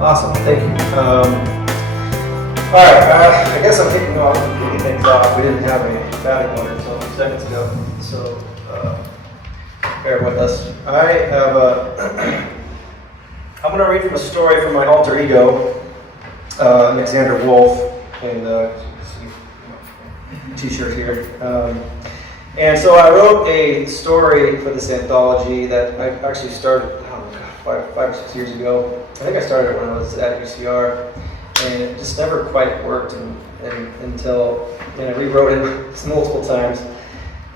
Awesome, thank you. All right, I guess I'm kicking things off. We didn't have any batting order until a few seconds ago, so bear with us. I have I'm going to read from a story from my alter ego, Alexander Wolf, and t-shirt here. And so I wrote a story for this anthology that I actually started, five or 6 years ago. I think I started it when I was at UCR, and it just never quite worked until I rewrote it multiple times.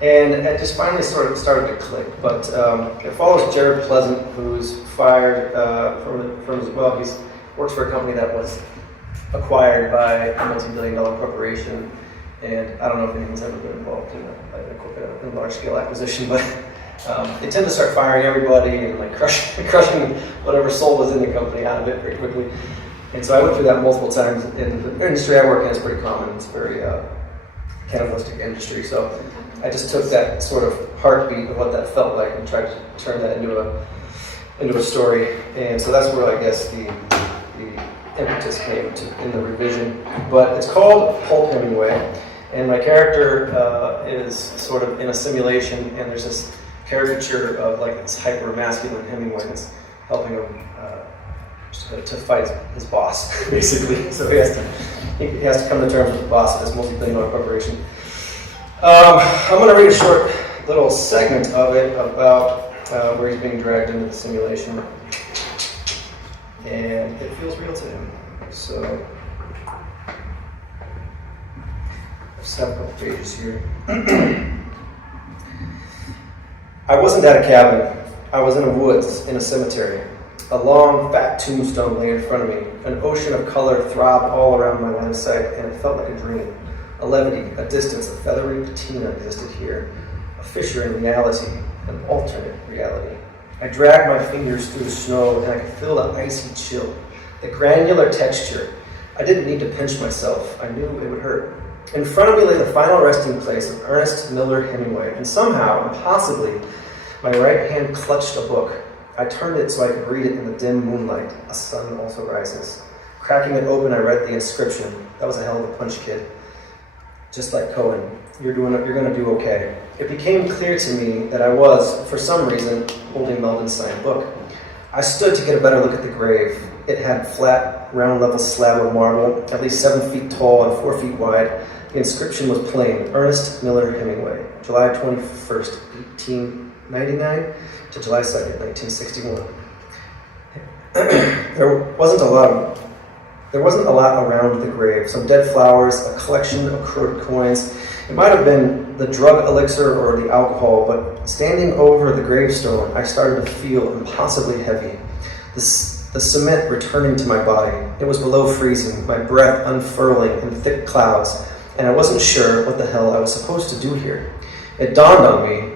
And it just finally sort of started to click. But it follows Jared Pleasant, who's fired from his, well, he works for a company that was acquired by a multi-billion-dollar corporation. And I don't know if anyone's ever been involved in a large-scale acquisition, but they tend to start firing everybody and like crushing whatever soul was in the company out of it very quickly. And so I went through that multiple times. In the industry I work in, it's pretty common. It's a very cannibalistic industry. So I just took that sort of heartbeat of what that felt like and tried to turn that into a story. And so that's where I guess the impetus came in the revision. But it's called Pulp Hemingway. And my character is sort of in a simulation, and there's this caricature of like this hyper-masculine Hemingway that's helping him to fight his boss, basically. So he has to come to terms with the boss of this multi-billion-dollar corporation. I'm going to read a short little segment of it about where he's being dragged into the simulation, and it feels real to him. So I just have a couple pages here. I wasn't at a cabin. I was in a woods, in a cemetery. A long, fat tombstone lay in front of me. An ocean of color throbbed all around my line of sight, and it felt like a dream. A levity, a distance, a feathery patina existed here. A fissure in reality, an alternate reality. I dragged my fingers through the snow, and I could feel the icy chill, the granular texture. I didn't need to pinch myself. I knew it would hurt. In front of me lay the final resting place of Ernest Miller Hemingway, and somehow, impossibly, my right hand clutched a book. I turned it so I could read it in the dim moonlight. A sun also rises. Cracking it open, I read the inscription. That was a hell of a punch, kid. Just like Cohen, you're going to do okay. It became clear to me that I was, for some reason, holding Meldon's signed book. I stood to get a better look at the grave. It had flat, round level slab of marble, at least 7 feet tall and 4 feet wide. The inscription was plain: Ernest Miller Hemingway, July 21st, 1899 to July 2nd, 1961. There wasn't a lot around the grave. Some dead flowers, a collection of corroded coins. It might have been the drug elixir or the alcohol, but standing over the gravestone, I started to feel impossibly heavy. The cement returning to my body. It was below freezing, my breath unfurling in thick clouds, and I wasn't sure what the hell I was supposed to do here. It dawned on me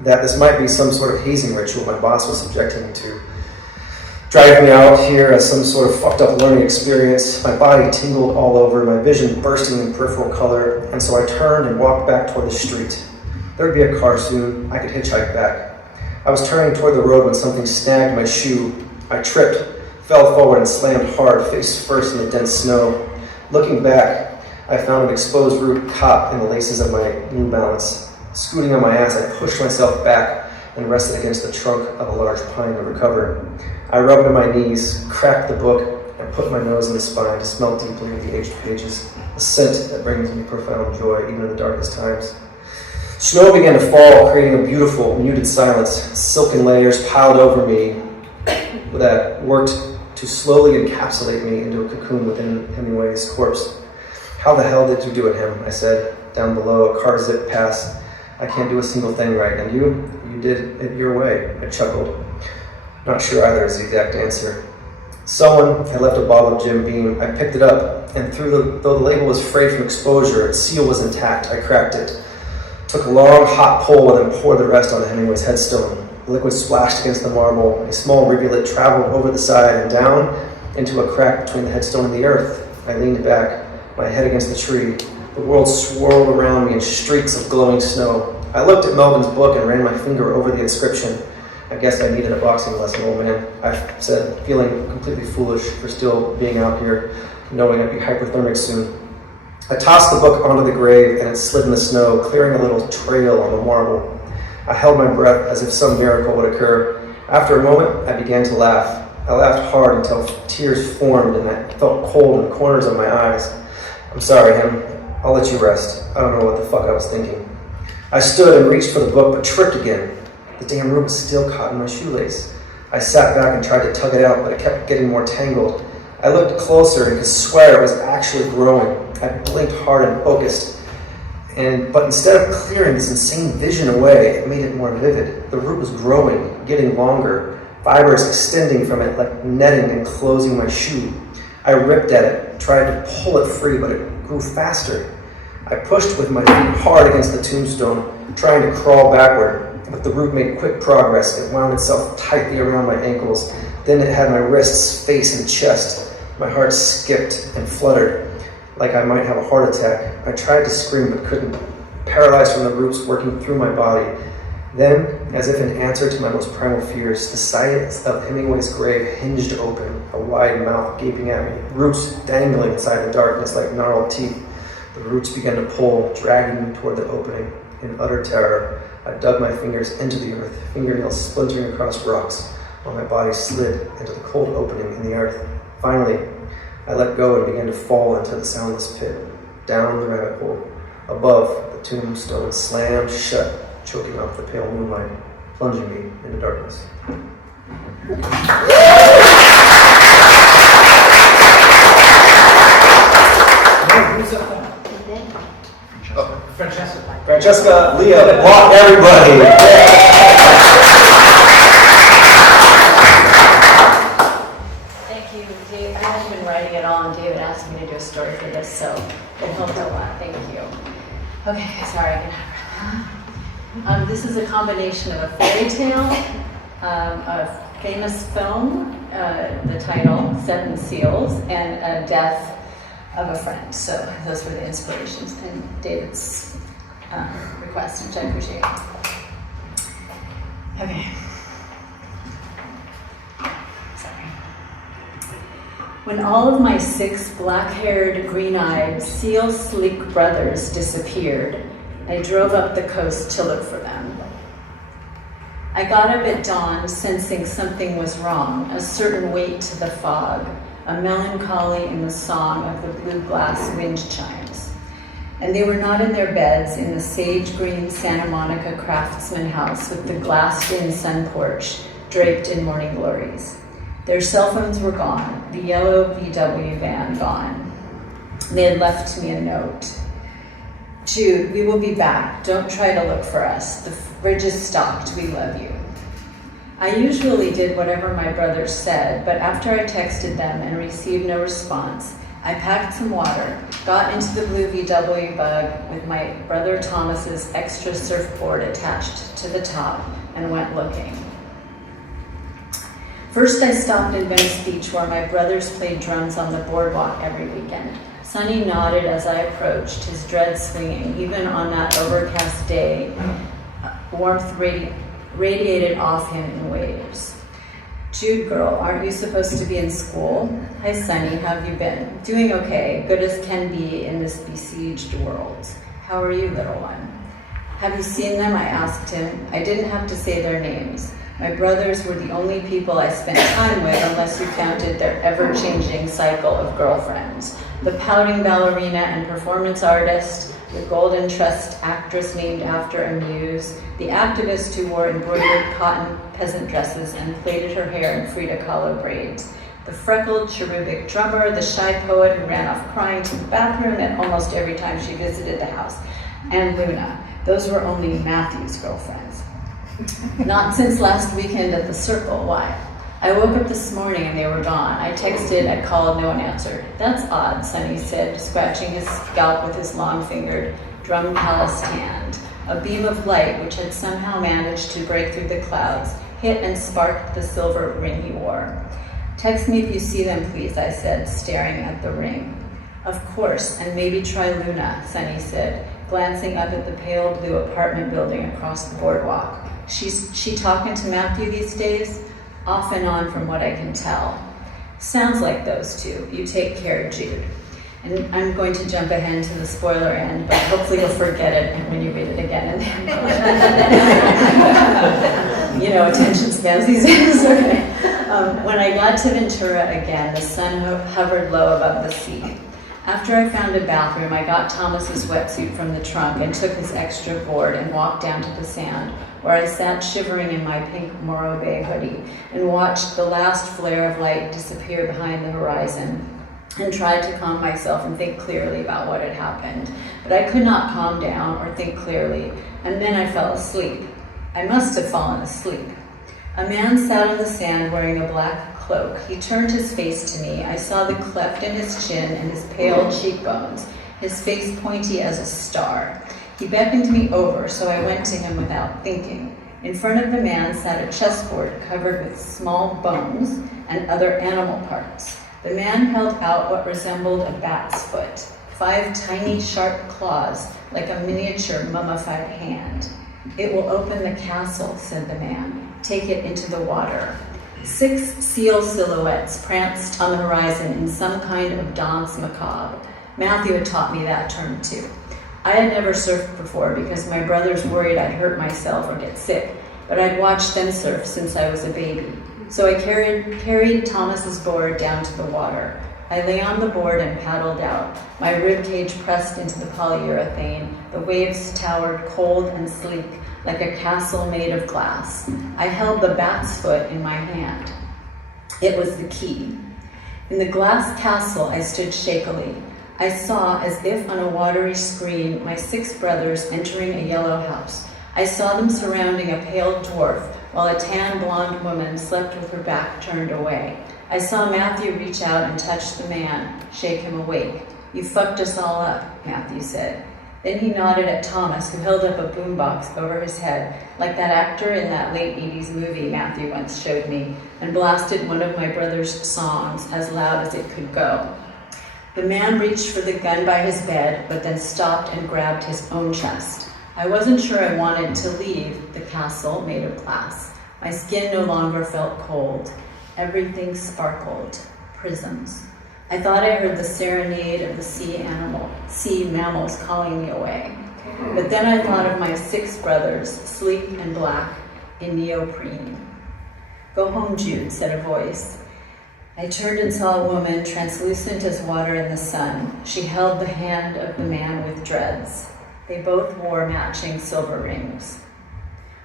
that this might be some sort of hazing ritual my boss was subjecting me to. Driving me out here as some sort of fucked up learning experience. My body tingled all over, my vision bursting in peripheral color, and so I turned and walked back toward the street. There'd be a car soon. I could hitchhike back. I was turning toward the road when something snagged my shoe. I tripped, fell forward, and slammed hard, face first in the dense snow. Looking back, I found an exposed root caught in the laces of my New Balance. Scooting on my ass, I pushed myself back and rested against the trunk of a large pine to recover. I rubbed at my knees, cracked the book, and put my nose in the spine to smell deeply of the aged pages, a scent that brings me profound joy even in the darkest times. Snow began to fall, creating a beautiful, muted silence. Silken layers piled over me that worked to slowly encapsulate me into a cocoon within Hemingway's corpse. How the hell did you do it, Hem? I said. Down below, a car zipped past. I can't do a single thing right. And you? You did it your way. I chuckled. Not sure either is the exact answer. Someone had left a bottle of Jim Beam. I picked it up, and though the label was frayed from exposure, its seal was intact. I cracked it. Took a long, hot pull and then poured the rest on Hemingway's headstone. The liquid splashed against the marble. A small rivulet traveled over the side and down into a crack between the headstone and the earth. I leaned back, my head against the tree. The world swirled around me in streaks of glowing snow. I looked at Melvin's book and ran my finger over the inscription. I guess I needed a boxing lesson, old man, I said, feeling completely foolish for still being out here, knowing I'd be hypothermic soon. I tossed the book onto the grave and it slid in the snow, clearing a little trail on the marble. I held my breath as if some miracle would occur. After a moment, I began to laugh. I laughed hard until tears formed and I felt cold in the corners of my eyes. I'm sorry, Em. I'll let you rest. I don't know what the fuck I was thinking. I stood and reached for the book, but tripped again. The damn rope was still caught in my shoelace. I sat back and tried to tug it out, but it kept getting more tangled. I looked closer and could swear it was actually growing. I blinked hard and focused, but instead of clearing this insane vision away, it made it more vivid. The root was growing, getting longer, fibers extending from it like netting and closing my shoe. I ripped at it, tried to pull it free, but it grew faster. I pushed with my feet hard against the tombstone, trying to crawl backward, but the root made quick progress. It wound itself tightly around my ankles. Then it had my wrists, face, and chest. My heart skipped and fluttered, like I might have a heart attack. I tried to scream but couldn't, paralyzed from the roots working through my body. Then, as if in answer to my most primal fears, the sides of Hemingway's grave hinged open, a wide mouth gaping at me, roots dangling inside the darkness like gnarled teeth. The roots began to pull, dragging me toward the opening. In utter terror, I dug my fingers into the earth, fingernails splintering across rocks, while my body slid into the cold opening in the earth. Finally, I let go and began to fall into the soundless pit, down the rabbit hole. Above, the tombstone slammed shut, choking off the pale moonlight, plunging me into darkness. Francesca, Leah, walk everybody. Thank you, Dave. I've been writing it all, and David asked me to do a story for this, so it helped a lot. Thank you. Okay, sorry, I can this is a combination of a fairy tale, a famous film, the title, Seven Seals, and a death of a friend. So those were the inspirations and David's request, which I appreciate. Okay. Sorry. When all of my 6 black-haired, green-eyed, seal-sleek brothers disappeared, I drove up the coast to look for them. I got up at dawn, sensing something was wrong, a certain weight to the fog, a melancholy in the song of the blue glass wind chimes. And they were not in their beds in the sage-green Santa Monica craftsman house with the glassed-in sun porch draped in morning glories. Their cell phones were gone, the yellow VW van gone. They had left me a note. Jude, we will be back. Don't try to look for us. The bridge is stopped. We love you. I usually did whatever my brothers said, but after I texted them and received no response, I packed some water, got into the blue VW bug with my brother Thomas's extra surfboard attached to the top and went looking. First, I stopped in Venice Beach where my brothers played drums on the boardwalk every weekend. Sonny nodded as I approached, his dreads swinging. Even on that overcast day, warmth radiated off him in waves. Jude, girl, aren't you supposed to be in school? Hi, Sonny, how have you been? Doing okay, good as can be in this besieged world. How are you, little one? Have you seen them? I asked him. I didn't have to say their names. My brothers were the only people I spent time with, unless you counted their ever-changing cycle of girlfriends. The pouting ballerina and performance artist, the Golden Trust actress named after a muse, the activist who wore embroidered cotton peasant dresses and plaited her hair in Frida Kahlo braids, the freckled cherubic drummer, the shy poet who ran off crying to the bathroom at almost every time she visited the house, and Luna. Those were only Matthew's girlfriends. Not since last weekend at the Circle. Why? I woke up this morning and they were gone. I texted, I called, no one answered. That's odd, Sonny said, scratching his scalp with his long-fingered, drum-calloused hand. A beam of light, which had somehow managed to break through the clouds, hit and sparked the silver ring he wore. Text me if you see them, please, I said, staring at the ring. Of course, and maybe try Luna, Sonny said. glancing up at the pale blue apartment building across the boardwalk. She talking to Matthew these days? Off and on from what I can tell. Sounds like those two. You take care, Jude. And I'm going to jump ahead to the spoiler end, but hopefully you'll forget it when you read it again. You know, attention spans these days. Okay. When I got to Ventura again, the sun hovered low above the sea. After I found a bathroom, I got Thomas's wetsuit from the trunk and took his extra board and walked down to the sand, where I sat shivering in my pink Morro Bay hoodie and watched the last flare of light disappear behind the horizon and tried to calm myself and think clearly about what had happened. But I could not calm down or think clearly, and then I fell asleep. I must have fallen asleep. A man sat on the sand wearing a black cloak. He turned his face to me. I saw the cleft in his chin and his pale cheekbones, his face pointy as a star. He beckoned me over, so I went to him without thinking. In front of the man sat a chessboard covered with small bones and other animal parts. The man held out what resembled a bat's foot, 5 tiny sharp claws like a miniature mummified hand. It will open the castle, said the man. Take it into the water. 6 seal silhouettes pranced on the horizon in some kind of danse macabre. Matthew had taught me that term too. I had never surfed before because my brothers worried I'd hurt myself or get sick, but I'd watched them surf since I was a baby. So I carried Thomas's board down to the water. I lay on the board and paddled out, my ribcage pressed into the polyurethane. The waves towered cold and sleek, like a castle made of glass. I held the bat's foot in my hand. It was the key. In the glass castle, I stood shakily. I saw, as if on a watery screen, my 6 brothers entering a yellow house. I saw them surrounding a pale dwarf, while a tan blonde woman slept with her back turned away. I saw Matthew reach out and touch the man, shake him awake. You fucked us all up, Matthew said. Then he nodded at Thomas, who held up a boombox over his head, like that actor in that late 80s movie Matthew once showed me, and blasted one of my brother's songs as loud as it could go. The man reached for the gun by his bed, but then stopped and grabbed his own chest. I wasn't sure I wanted to leave the castle made of glass. My skin no longer felt cold. Everything sparkled. Prisms. I thought I heard the serenade of the sea mammals calling me away. But then I thought of my 6 brothers, sleek and black, in neoprene. Go home, Jude, said a voice. I turned and saw a woman, translucent as water in the sun. She held the hand of the man with dreads. They both wore matching silver rings.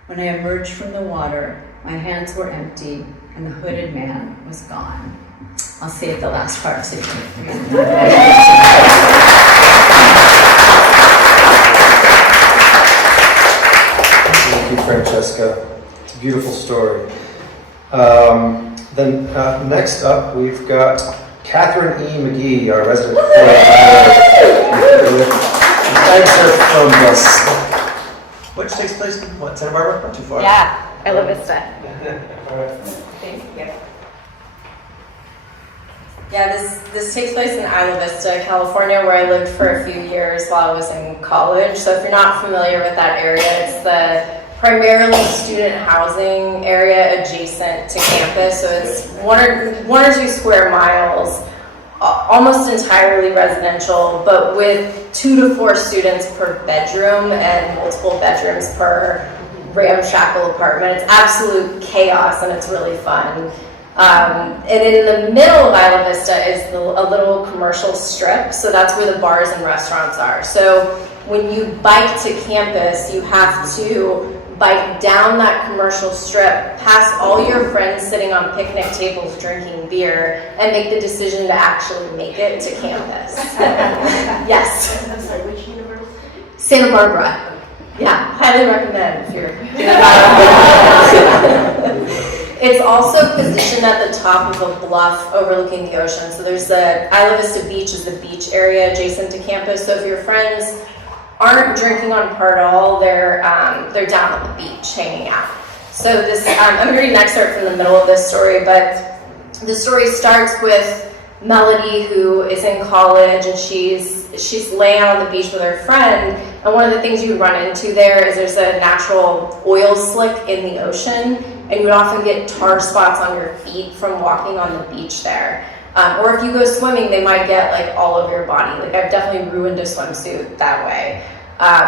When I emerged from the water, my hands were empty and the hooded man was gone. I'll save the last part too. Thank you, Francesca. It's a beautiful story. Then next up, we've got Catherine E. McGee, our resident with an excerpt from this, which takes place in Santa Barbara? Not too far. Yeah, Isla Vista. All right. Thank you. Yeah, this takes place in Isla Vista, California, where I lived for a few years while I was in college. So if you're not familiar with that area, it's the primarily student housing area adjacent to campus. So it's one or two square miles, almost entirely residential, but with 2 to 4 students per bedroom and multiple bedrooms per ramshackle apartment. It's absolute chaos and it's really fun. And in the middle of Isla Vista is a little commercial strip, so that's where the bars and restaurants are. So when you bike to campus, you have to bike down that commercial strip, past all your friends sitting on picnic tables drinking beer, and make the decision to actually make it to campus. Yes. I'm sorry, which university? Santa Barbara. Yeah, highly recommend if you're It's also positioned at the top of a bluff overlooking the ocean. So there's the Isla Vista Beach is the beach area adjacent to campus. So if your friends aren't drinking on Pardal, they're down at the beach hanging out. So this I'm going to read an excerpt from the middle of this story, but the story starts with Melody, who is in college, and she's laying out on the beach with her friend, and one of the things you run into there is there's a natural oil slick in the ocean, and you would often get tar spots on your feet from walking on the beach there. Or if you go swimming, they might get like all over your body. Like I've definitely ruined a swimsuit that way.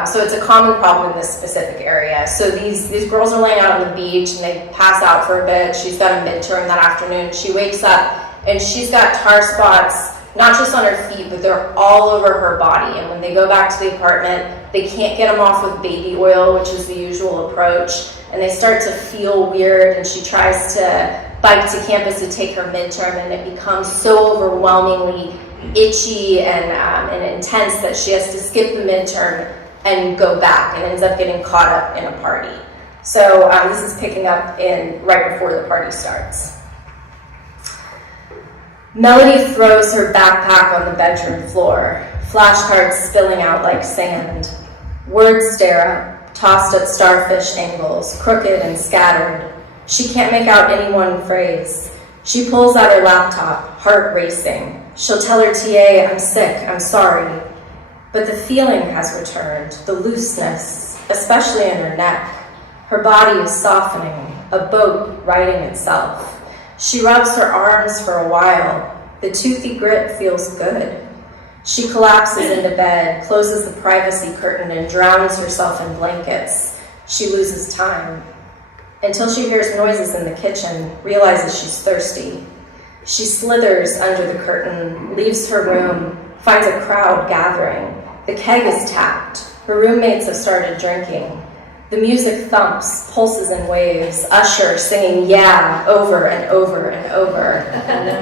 So it's a common problem in this specific area. So these girls are laying out on the beach and they pass out for a bit. She's got a midterm that afternoon. She wakes up and she's got tar spots, not just on her feet, but they're all over her body. And when they go back to the apartment, they can't get them off with baby oil, which is the usual approach. And they start to feel weird, and she tries to bike to campus to take her midterm, and it becomes so overwhelmingly itchy and intense that she has to skip the midterm and go back, and ends up getting caught up in a party. So this is picking up in right before the party starts. Melody throws her backpack on the bedroom floor, flashcards spilling out like sand. Words stare up, tossed at starfish angles, crooked and scattered. She can't make out any one phrase. She pulls out her laptop, heart racing. She'll tell her TA, I'm sick, I'm sorry. But the feeling has returned, the looseness, especially in her neck. Her body is softening, a boat righting itself. She rubs her arms for a while. The toothy grit feels good. She collapses into bed, closes the privacy curtain, and drowns herself in blankets. She loses time until she hears noises in the kitchen, realizes she's thirsty. She slithers under the curtain, leaves her room, finds a crowd gathering. The keg is tapped. Her roommates have started drinking. The music thumps, pulses in waves, Usher singing yeah over and over and over.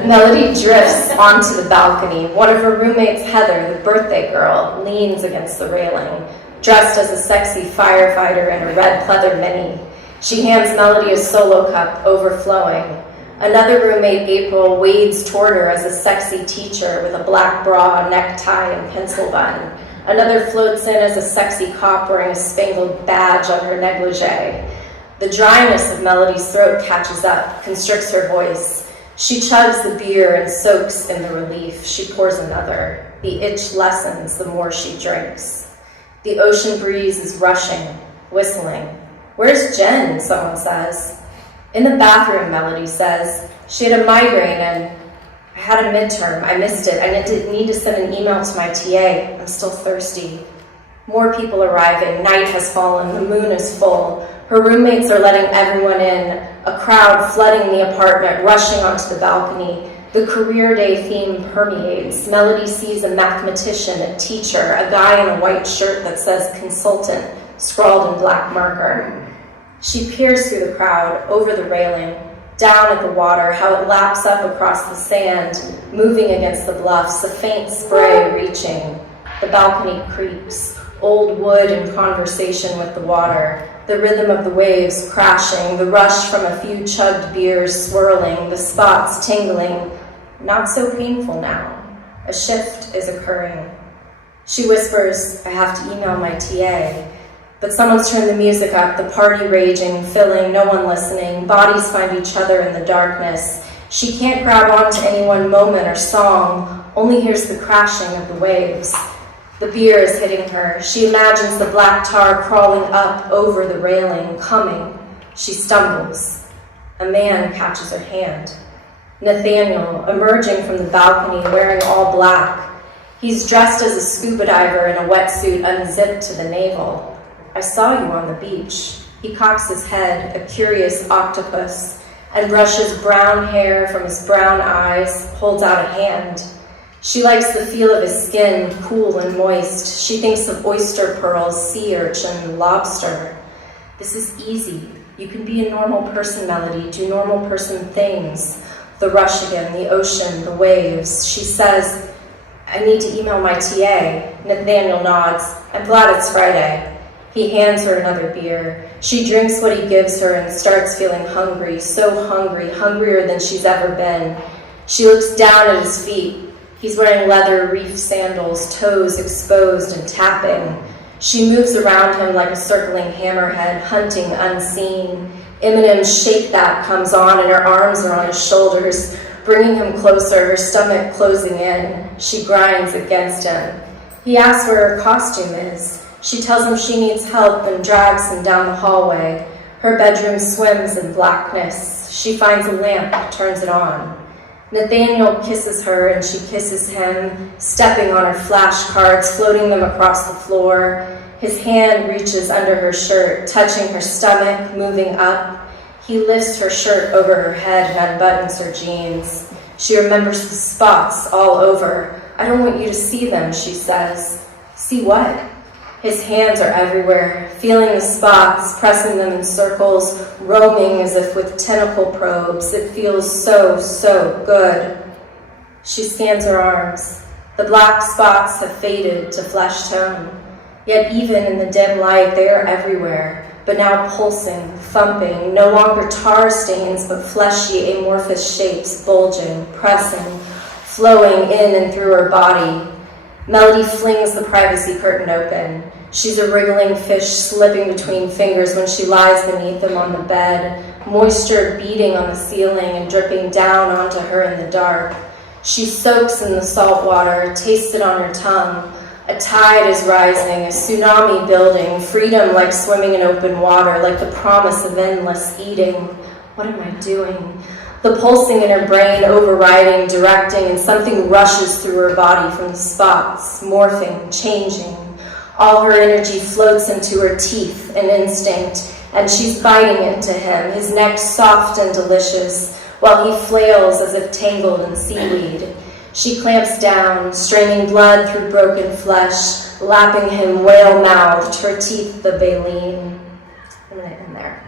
Melody drifts onto the balcony. One of her roommates, Heather, the birthday girl, leans against the railing, dressed as a sexy firefighter in a red pleather mini. She hands Melody a solo cup, overflowing. Another roommate, April, wades toward her as a sexy teacher with a black bra, necktie, and pencil bun. Another floats in as a sexy cop wearing a spangled badge on her negligee. The dryness of Melody's throat catches up, constricts her voice. She chugs the beer and soaks in the relief. She pours another. The itch lessens the more she drinks. The ocean breeze is rushing, whistling. Where's Jen? Someone says. In the bathroom, Melody says. She had a migraine and I had a midterm. I missed it. I didn't need to send an email to my TA. I'm still thirsty. More people arriving. Night has fallen. The moon is full. Her roommates are letting everyone in. A crowd flooding the apartment, rushing onto the balcony. The career day theme permeates. Melody sees a mathematician, a teacher, a guy in a white shirt that says consultant, scrawled in black marker. She peers through the crowd, over the railing, down at the water, how it laps up across the sand, moving against the bluffs, a faint spray reaching. The balcony creaks, old wood in conversation with the water, the rhythm of the waves crashing, the rush from a few chugged beers swirling, the spots tingling. Not so painful now. A shift is occurring. She whispers, I have to email my TA. But someone's turned the music up, the party raging, filling, no one listening. Bodies find each other in the darkness. She can't grab onto any one moment or song, only hears the crashing of the waves. The beer is hitting her. She imagines the black tar crawling up over the railing, coming. She stumbles. A man catches her hand. Nathaniel, emerging from the balcony, wearing all black. He's dressed as a scuba diver in a wetsuit unzipped to the navel. I saw you on the beach. He cocks his head, a curious octopus, and brushes brown hair from his brown eyes, holds out a hand. She likes the feel of his skin, cool and moist. She thinks of oyster pearls, sea urchin, lobster. This is easy. You can be a normal person, Melody, do normal person things. The rush again, the ocean, the waves. She says, I need to email my TA. Nathaniel nods. I'm glad it's Friday. He hands her another beer. She drinks what he gives her and starts feeling hungry, so hungry, hungrier than she's ever been. She looks down at his feet. He's wearing leather reef sandals, toes exposed and tapping. She moves around him like a circling hammerhead, hunting unseen. Eminem's Shake That comes on and her arms are on his shoulders, bringing him closer, her stomach closing in. She grinds against him. He asks where her costume is. She tells him she needs help and drags him down the hallway. Her bedroom swims in blackness. She finds a lamp, turns it on. Nathaniel kisses her and she kisses him, stepping on her flashcards, floating them across the floor. His hand reaches under her shirt, touching her stomach, moving up. He lifts her shirt over her head and unbuttons her jeans. She remembers the spots all over. I don't want you to see them, she says. See what? His hands are everywhere, feeling the spots, pressing them in circles, roaming as if with tentacle probes. It feels so, so good. She scans her arms. The black spots have faded to flesh tone. Yet even in the dim light, they are everywhere, but now pulsing, thumping, no longer tar stains, but fleshy, amorphous shapes bulging, pressing, flowing in and through her body. Melody flings the privacy curtain open. She's a wriggling fish slipping between fingers when she lies beneath them on the bed, moisture beading on the ceiling and dripping down onto her in the dark. She soaks in the salt water, tastes it on her tongue. A tide is rising, a tsunami building, freedom like swimming in open water, like the promise of endless eating. What am I doing? The pulsing in her brain overriding, directing, and something rushes through her body from the spots, morphing, changing. All her energy floats into her teeth, an instinct, and she's biting into him, his neck soft and delicious, while he flails as if tangled in seaweed. She clamps down, straining blood through broken flesh, lapping him whale-mouthed, her teeth the baleen. I'm gonna end there.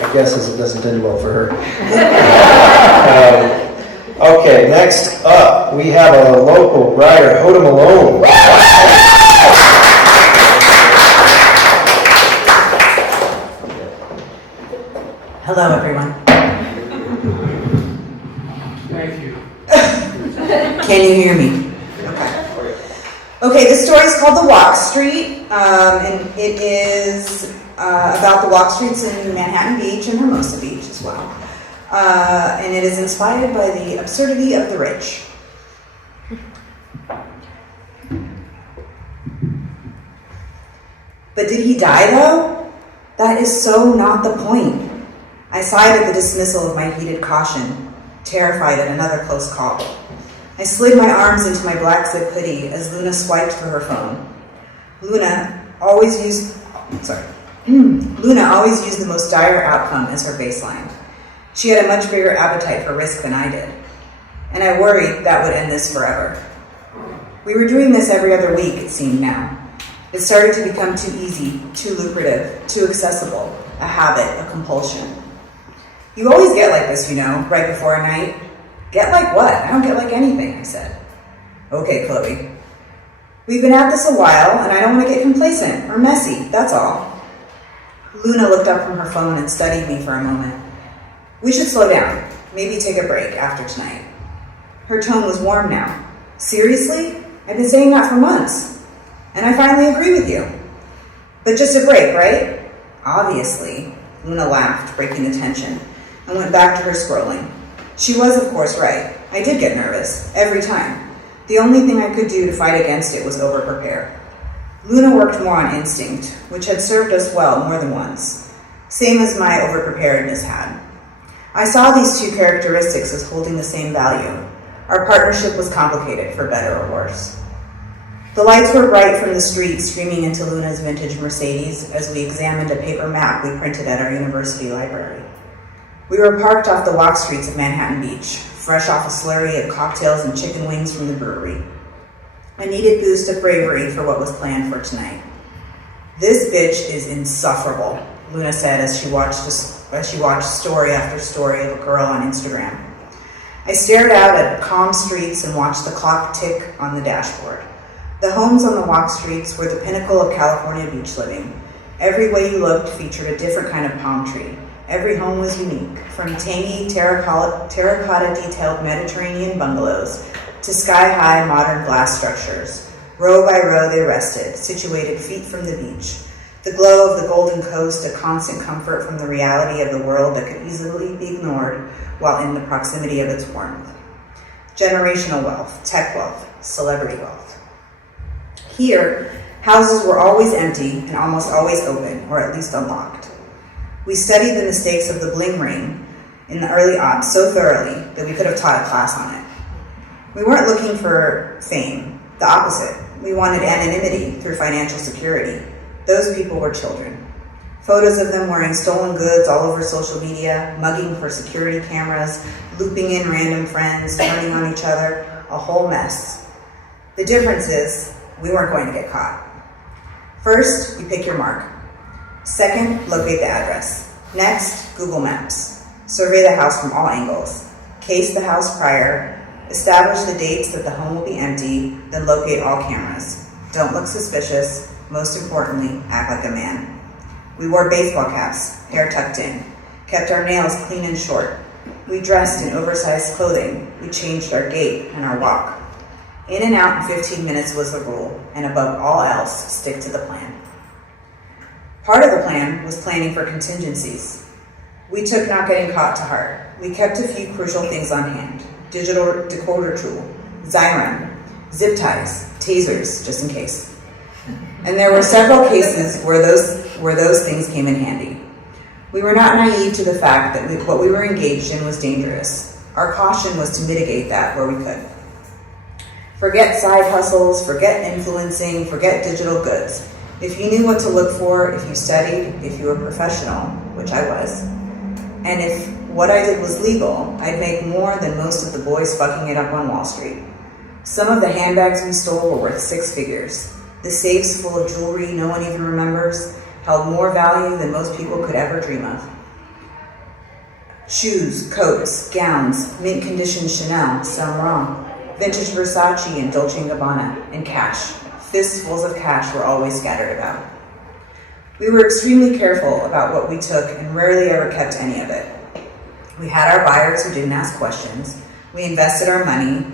My guess is it doesn't end well for her. Okay, next up, we have a local writer, Hoda Malone. Hello, everyone. Thank you. Can you hear me? Okay, this story is called The Walk Street, and it is about the walk streets in Manhattan Beach and Hermosa Beach as well. And it is inspired by the absurdity of the rich. But did he die, though? That is so not the point. I sighed at the dismissal of my heated caution, terrified at another close call. I slid my arms into my black zip hoodie as Luna swiped for her phone. Luna always used the most dire outcome as her baseline. She had a much bigger appetite for risk than I did, and I worried that would end this forever. We were doing this every other week, it seemed now. It started to become too easy, too lucrative, too accessible, a habit, a compulsion. You always get like this, right before a night. Get like what? I don't get like anything, I said. Okay, Chloe. We've been at this a while, and I don't want to get complacent or messy, that's all. Luna looked up from her phone and studied me for a moment. We should slow down, maybe take a break after tonight. Her tone was warm now. Seriously? I've been saying that for months. And I finally agree with you. But just a break, right? Obviously. Luna laughed, breaking the tension, and went back to her scrolling. She was, of course, right. I did get nervous, every time. The only thing I could do to fight against it was over-prepare. Luna worked more on instinct, which had served us well more than once, same as my over-preparedness had. I saw these two characteristics as holding the same value. Our partnership was complicated, for better or worse. The lights were bright from the street, streaming into Luna's vintage Mercedes as we examined a paper map we printed at our university library. We were parked off the walk streets of Manhattan Beach, fresh off a slurry of cocktails and chicken wings from the brewery. A needed boost of bravery for what was planned for tonight. This bitch is insufferable, Luna said as she watched story after story of a girl on Instagram. I stared out at calm streets and watched the clock tick on the dashboard. The homes on the walk streets were the pinnacle of California beach living. Every way you looked featured a different kind of palm tree. Every home was unique, from tangy terracotta detailed Mediterranean bungalows to sky-high modern glass structures. Row by row they rested, situated feet from the beach. The glow of the Golden Coast, a constant comfort from the reality of the world that could easily be ignored while in the proximity of its warmth. Generational wealth, tech wealth, celebrity wealth. Here, houses were always empty and almost always open, or at least unlocked. We studied the mistakes of the bling ring in the early aughts so thoroughly that we could have taught a class on it. We weren't looking for fame, the opposite. We wanted anonymity through financial security. Those people were children. Photos of them wearing stolen goods all over social media, mugging for security cameras, looping in random friends, turning on each other, a whole mess. The difference is, we weren't going to get caught. First, you pick your mark. Second, locate the address. Next, Google Maps. Survey the house from all angles. Case the house prior. Establish the dates that the home will be empty, then locate all cameras. Don't look suspicious. Most importantly, act like a man. We wore baseball caps, hair tucked in, kept our nails clean and short. We dressed in oversized clothing. We changed our gait and our walk. In and out in 15 minutes was the rule, and above all else, stick to the plan. Part of the plan was planning for contingencies. We took not getting caught to heart. We kept a few crucial things on hand. Digital decoder tool, Xyron, zip ties, tasers, just in case. And there were several cases where those things came in handy. We were not naive to the fact that what we were engaged in was dangerous. Our caution was to mitigate that where we could. Forget side hustles, forget influencing, forget digital goods. If you knew what to look for, if you studied, if you were professional, which I was, and if what I did was legal, I'd make more than most of the boys fucking it up on Wall Street. Some of the handbags we stole were worth 6 figures. The safes full of jewelry no one even remembers held more value than most people could ever dream of. Shoes, coats, gowns, mint condition Chanel, Saint Laurent, vintage Versace and Dolce & Gabbana, and cash. Fistfuls of cash were always scattered about. We were extremely careful about what we took and rarely ever kept any of it. We had our buyers who didn't ask questions. We invested our money,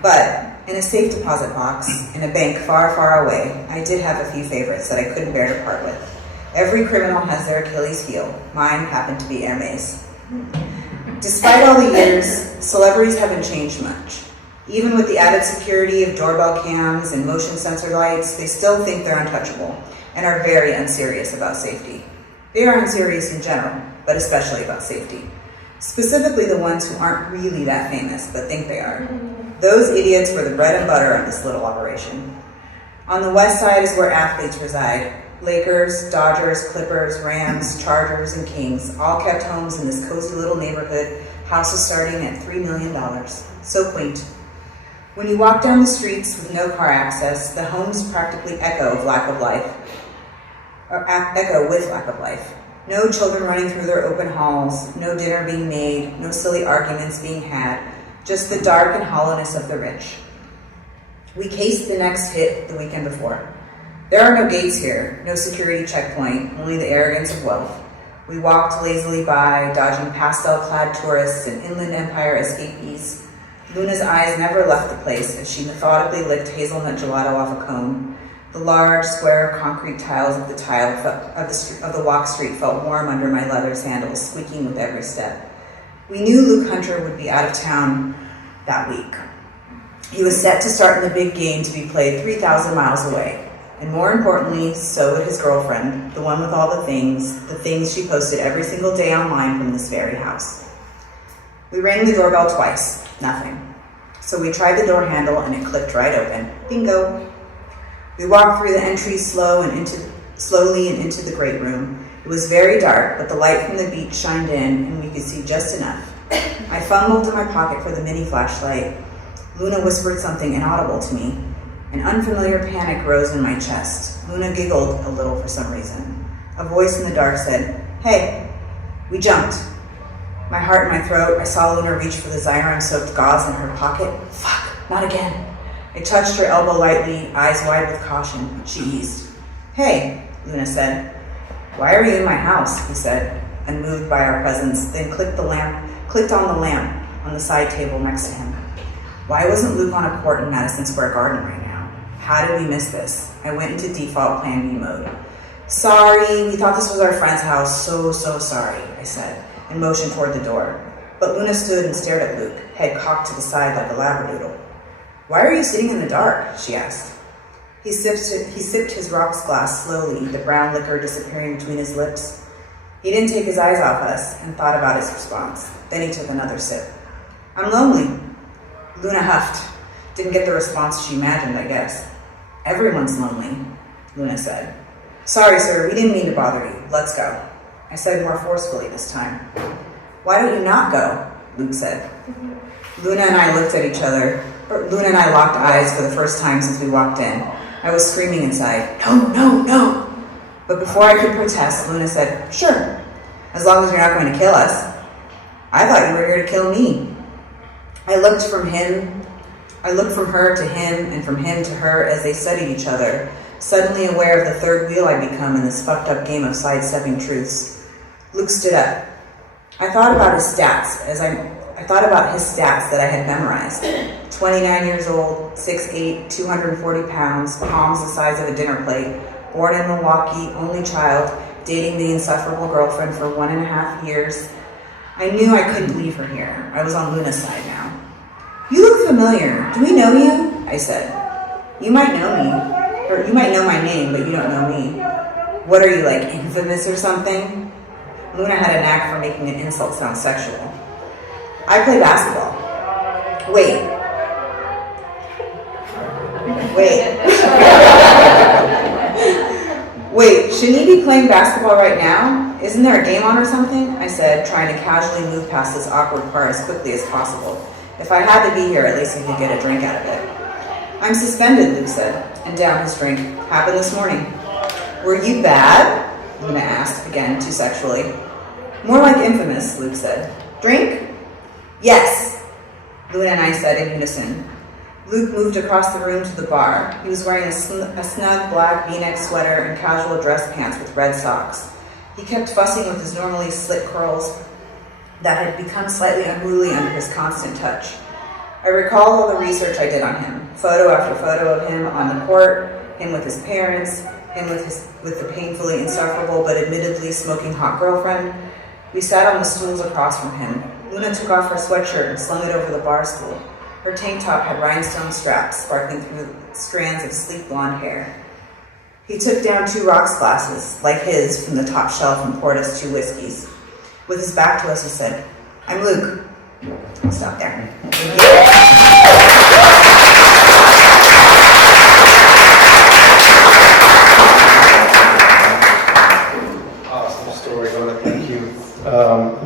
but in a safe deposit box in a bank far, far away, I did have a few favorites that I couldn't bear to part with. Every criminal has their Achilles heel. Mine happened to be Hermes. Despite all the years, celebrities haven't changed much. Even with the added security of doorbell cams and motion sensor lights, they still think they're untouchable and are very unserious about safety. They are unserious in general, but especially about safety. Specifically the ones who aren't really that famous, but think they are. Those idiots were the bread and butter of this little operation. On the west side is where athletes reside. Lakers, Dodgers, Clippers, Rams, Chargers, and Kings all kept homes in this cozy little neighborhood, houses starting at $3 million. So quaint. When you walk down the streets with no car access, the homes practically echo with lack of life. No children running through their open halls, no dinner being made, no silly arguments being had, just the dark and hollowness of the rich. We cased the next hit the weekend before. There are no gates here, no security checkpoint, only the arrogance of wealth. We walked lazily by, dodging pastel-clad tourists and Inland Empire escapees. Luna's eyes never left the place as she methodically licked hazelnut gelato off a cone. The large, square concrete tiles of the walk street felt warm under my leather sandals, squeaking with every step. We knew Luke Hunter would be out of town that week. He was set to start in the big game to be played 3,000 miles away. And more importantly, so would his girlfriend, the one with all the things she posted every single day online from this very house. We rang the doorbell twice, nothing. So we tried the door handle and it clicked right open. Bingo! We walked through the entry slowly and into the great room. It was very dark, but the light from the beach shined in and we could see just enough. I fumbled in my pocket for the mini flashlight. Luna whispered something inaudible to me. An unfamiliar panic rose in my chest. Luna giggled a little for some reason. A voice in the dark said, "Hey." We jumped. My heart in my throat, I saw Luna reach for the Xyron-soaked gauze in her pocket. Fuck, not again. I touched her elbow lightly, eyes wide with caution. She eased. "Hey," Luna said. "Why are you in my house?" he said, unmoved by our presence, then clicked on the lamp on the side table next to him. Why wasn't Luke on a court in Madison Square Garden right now? How did we miss this? I went into default plan B mode. Sorry, we thought this was our friend's house. So sorry, I said, and motioned toward the door. But Luna stood and stared at Luke, head cocked to the side like a labradoodle. Why are you sitting in the dark? She asked. He sipped his rocks glass slowly, the brown liquor disappearing between his lips. He didn't take his eyes off us and thought about his response. Then he took another sip. I'm lonely. Luna huffed. Didn't get the response she imagined, I guess. Everyone's lonely, Luna said. Sorry, sir, we didn't mean to bother you. Let's go. I said more forcefully this time. Why don't you not go? Luke said. Luna and I looked at each other. Luna and I locked eyes for the first time since we walked in. I was screaming inside, no. But before I could protest, Luna said, sure, as long as you're not going to kill us. I thought you were here to kill me. I looked from her to him and from him to her as they studied each other, suddenly aware of the third wheel I'd become in this fucked up game of sidestepping truths. Luke stood up. I thought about his stats that I had memorized. 29 years old, 6'8", 240 pounds, palms the size of a dinner plate, born in Milwaukee, only child, dating the insufferable girlfriend for 1.5 years. I knew I couldn't leave her here. I was on Luna's side now. You look familiar. Do we know you? I said. You might know me, or you might know my name, but you don't know me. What are you, like, infamous or something? Luna had a knack for making an insult sound sexual. I play basketball. Wait. Wait, shouldn't he be playing basketball right now? Isn't there a game on or something? I said, trying to casually move past this awkward part as quickly as possible. If I had to be here, at least he could get a drink out of it. I'm suspended, Luke said, and down his drink. Happened this morning. Were you bad? Luna asked, again, too sexually. More like infamous, Luke said. Drink? Yes, Luna and I said in unison. Luke moved across the room to the bar. He was wearing a snug black V-neck sweater and casual dress pants with red socks. He kept fussing with his normally slick curls that had become slightly unruly under his constant touch. I recall all the research I did on him, photo after photo of him on the court, him with his parents, him with the painfully insufferable but admittedly smoking hot girlfriend. We sat on the stools across from him. Luna took off her sweatshirt and slung it over the bar stool. Her tank top had rhinestone straps sparkling through strands of sleek blonde hair. He took down 2 rocks glasses, like his, from the top shelf and poured us 2 whiskeys. With his back to us, he said, I'm Luke. I'll stop there. Awesome story, Luna. Thank you.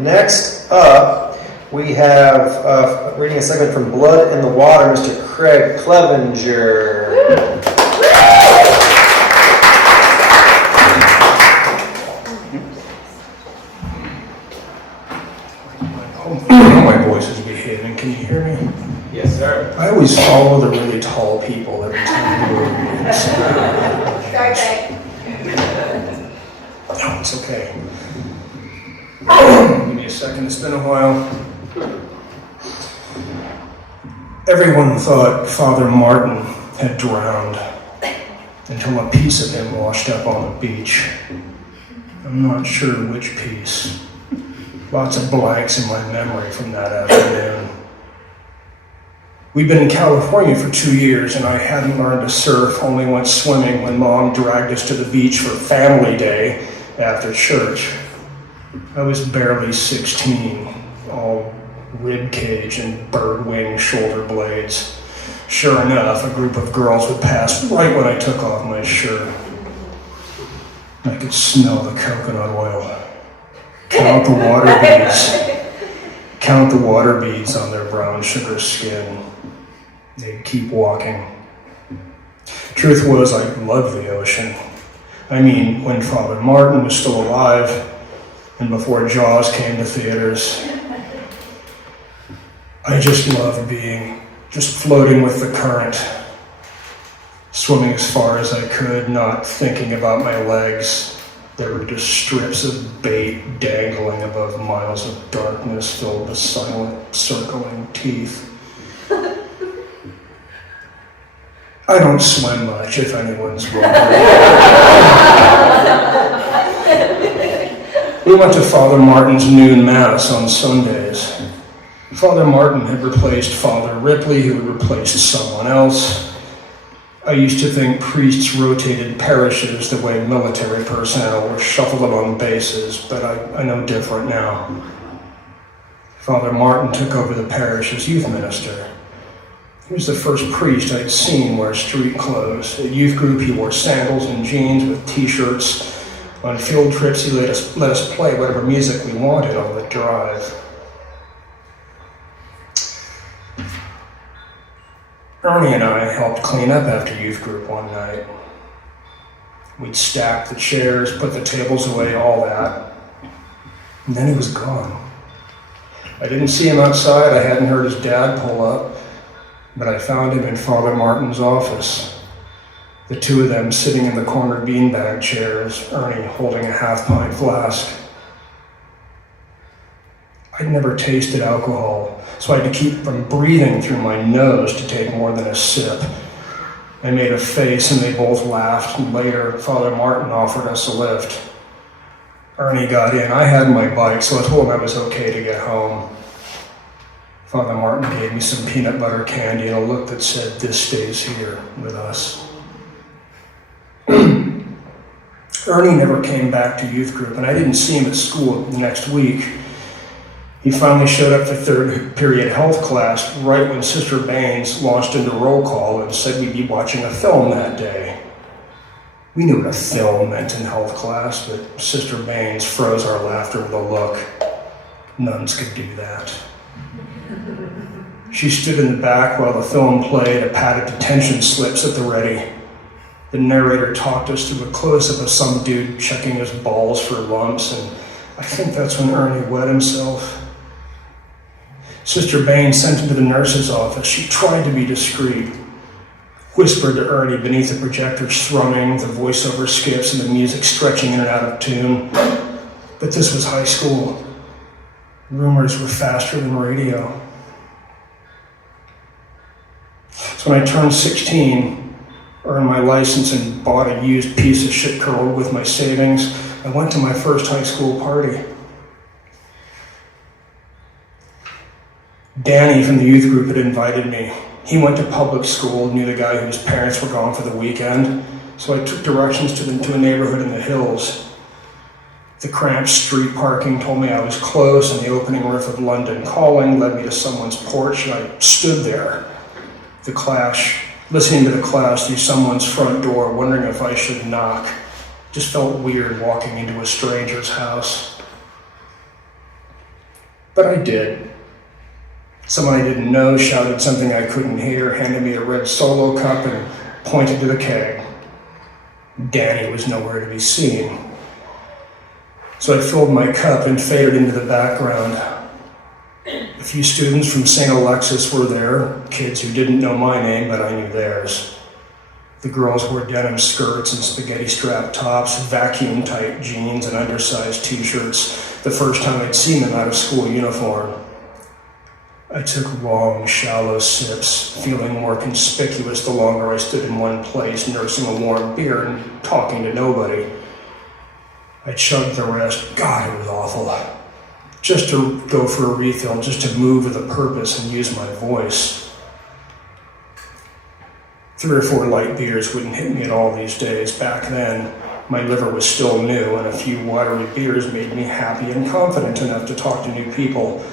Next up, we have reading a segment from Blood in the Water, Mr. Craig Clevenger. My voice is behaving. Can you hear me? Yes, sir. I always follow the really tall people every time I go to meetings. No, it's okay. Give me a second. It's been a while. Everyone thought Father Martin had drowned until a piece of him washed up on the beach. I'm not sure which piece. Lots of blanks in my memory from that afternoon. We'd been in California for 2 years and I hadn't learned to surf, only went swimming when Mom dragged us to the beach for family day after church. I was barely 16, all rib cage and bird wing shoulder blades. Sure enough, a group of girls would pass right when I took off my shirt. I could smell the coconut oil. Count the water beads. Count the water beads on their brown sugar skin. They'd keep walking. Truth was, I loved the ocean. I mean, when Father Martin was still alive, and before Jaws came to theaters. I just loved just floating with the current, swimming as far as I could, not thinking about my legs. There were just strips of bait dangling above miles of darkness filled with silent, circling teeth. I don't swim much, if anyone's wondering. We went to Father Martin's noon mass on Sundays. Father Martin had replaced Father Ripley, who had replaced someone else. I used to think priests rotated parishes the way military personnel were shuffled among bases, but I know different now. Father Martin took over the parish as youth minister. He was the first priest I'd seen wear street clothes. At youth group, he wore sandals and jeans with t-shirts. On field trips, he let us play whatever music we wanted on the drive. Ernie and I helped clean up after youth group one night. We'd stack the chairs, put the tables away, all that. And then he was gone. I didn't see him outside. I hadn't heard his dad pull up, but I found him in Father Martin's office. The two of them sitting in the corner beanbag chairs, Ernie holding a half-pint flask. I'd never tasted alcohol, so I had to keep from breathing through my nose to take more than a sip. I made a face and they both laughed, and later Father Martin offered us a lift. Ernie got in. I had my bike, so I told him I was okay to get home. Father Martin gave me some peanut butter candy and a look that said, "This stays here with us." Ernie never came back to youth group, and I didn't see him at school the next week. He finally showed up for third period health class right when Sister Baines launched into roll call and said we'd be watching a film that day. We knew what a film meant in health class, but Sister Baines froze our laughter with a look. Nuns could do that. She stood in the back while the film played, a pad of detention slips at the ready. The narrator talked us through a close-up of some dude checking his balls for lumps, and I think that's when Ernie wet himself. Sister Baines sent him to the nurse's office. She tried to be discreet, whispered to Ernie beneath the projector thrumming, the voiceover skips, and the music stretching in and out of tune. But this was high school. Rumors were faster than radio. So when I turned 16, earned my license and bought a used piece of shit curled with my savings, I went to my first high school party. Danny from the youth group had invited me. He went to public school, knew the guy whose parents were gone for the weekend, so I took directions to a neighborhood in the hills. The cramped street parking told me I was close, and the opening riff of London Calling led me to someone's porch, and I stood there. Listening to the class through someone's front door, wondering if I should knock. Just felt weird walking into a stranger's house. But I did. Someone I didn't know shouted something I couldn't hear, handed me a red Solo cup, and pointed to the keg. Danny was nowhere to be seen. So I filled my cup and faded into the background. A few students from St. Alexis were there, kids who didn't know my name, but I knew theirs. The girls wore denim skirts and spaghetti-strap tops, vacuum-tight jeans, and undersized t-shirts, the first time I'd seen them out of school uniform. I took long, shallow sips, feeling more conspicuous the longer I stood in one place, nursing a warm beer and talking to nobody. I chugged the rest. God, it was awful. Just to go for a refill, just to move with a purpose and use my voice. 3 or 4 light beers wouldn't hit me at all these days. Back then, my liver was still new, and a few watery beers made me happy and confident enough to talk to new people,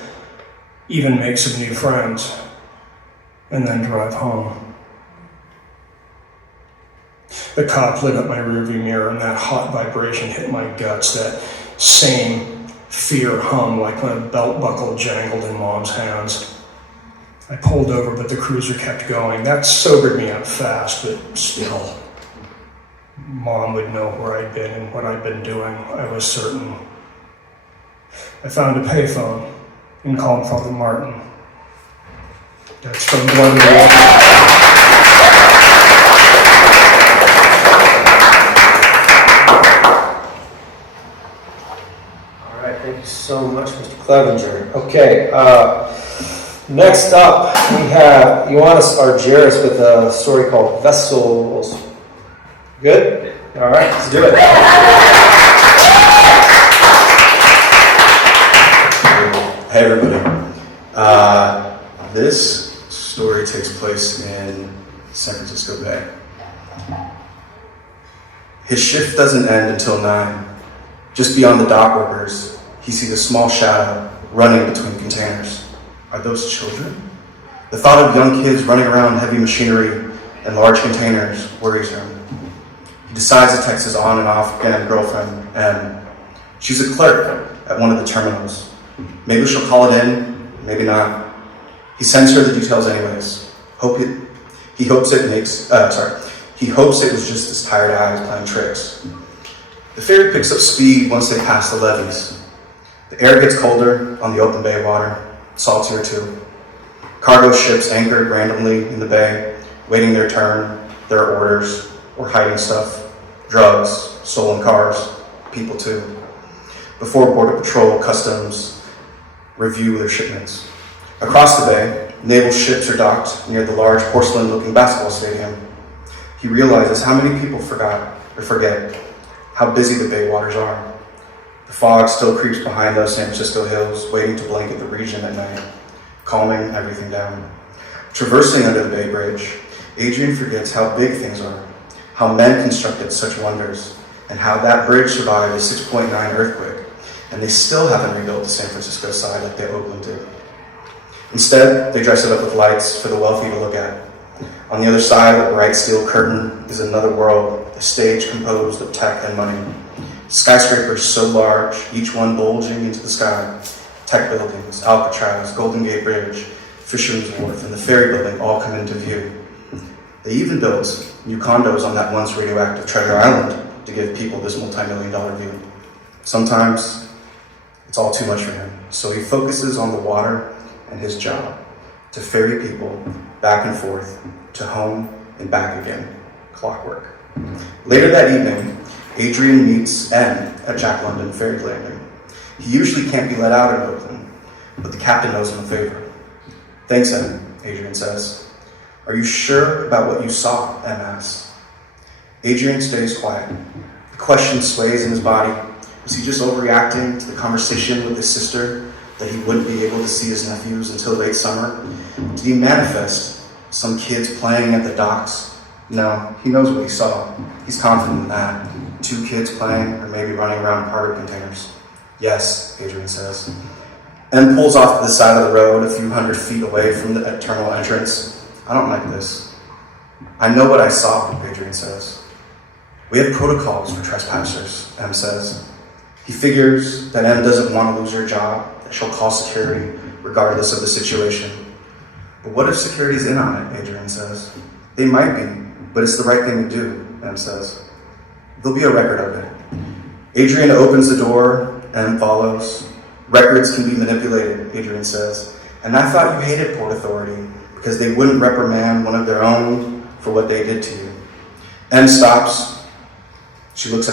even make some new friends, and then drive home. The cop lit up my rearview mirror, and that hot vibration hit my guts, that same fear hum like when a belt buckle jangled in Mom's hands. I pulled over, but the cruiser kept going. That sobered me up fast, but still. Mom would know where I'd been and what I'd been doing, I was certain. I found a payphone and called Father Martin. That's from Blood and Water. Thank you so much, Mr. Clevenger. Okay, Next up, we have Ioannis Argyris with a story called Vessels. Good? All right, let's do it. Hey everybody. This story takes place in San Francisco Bay. His shift doesn't end until 9. Just beyond the dock workers, he sees a small shadow running between containers. Are those children? The thought of young kids running around heavy machinery and large containers worries him. He decides to text his on and off again girlfriend, Em. She's a clerk at one of the terminals. Maybe she'll call it in, maybe not. He sends her the details anyways. He hopes it was just his tired eyes playing tricks. The ferry picks up speed once they pass the levees. The air gets colder on the open bay water, saltier too. Cargo ships anchored randomly in the bay, waiting their turn, their orders, or hiding stuff, drugs, stolen cars, people too. Before Border Patrol, Customs review their shipments. Across the bay, naval ships are docked near the large porcelain-looking basketball stadium. He realizes how many people forget how busy the bay waters are. The fog still creeps behind those San Francisco hills, waiting to blanket the region at night, calming everything down. Traversing under the Bay Bridge, Adrian forgets how big things are, how men constructed such wonders, and how that bridge survived a 6.9 earthquake, and they still haven't rebuilt the San Francisco side like they Oakland did. Instead, they dress it up with lights for the wealthy to look at. On the other side of the bright steel curtain is another world, a stage composed of tech and money. Skyscrapers so large, each one bulging into the sky. Tech buildings, Alcatraz, Golden Gate Bridge, Fisherman's Wharf, and the ferry building all come into view. They even built new condos on that once radioactive Treasure Island to give people this multi-million-dollar view. Sometimes it's all too much for him, so he focuses on the water and his job, to ferry people back and forth, to home and back again. Clockwork. Later that evening, Adrian meets Em at Jack London Ferry Landing. He usually can't be let out of Oakland, but the captain knows him a favor. Thanks, Em, Adrian says. Are you sure about what you saw? Em asks. Adrian stays quiet. The question sways in his body. Was he just overreacting to the conversation with his sister that he wouldn't be able to see his nephews until late summer? Did he manifest some kids playing at the docks? No, he knows what he saw. He's confident in that. 2 kids playing or maybe running around cargo containers. Yes, Adrian says. Em pulls off to the side of the road a few hundred feet away from the terminal entrance. I don't like this. I know what I saw, Adrian says. We have protocols for trespassers, Em says. He figures that Em doesn't want to lose her job, that she'll call security regardless of the situation. But what if security's in on it, Adrian says. They might be, but it's the right thing to do, Em says. There'll be a record of it. Adrian opens the door, Em follows. Records can be manipulated, Adrian says. And I thought you hated Port Authority because they wouldn't reprimand one of their own for what they did to you. Em stops. Em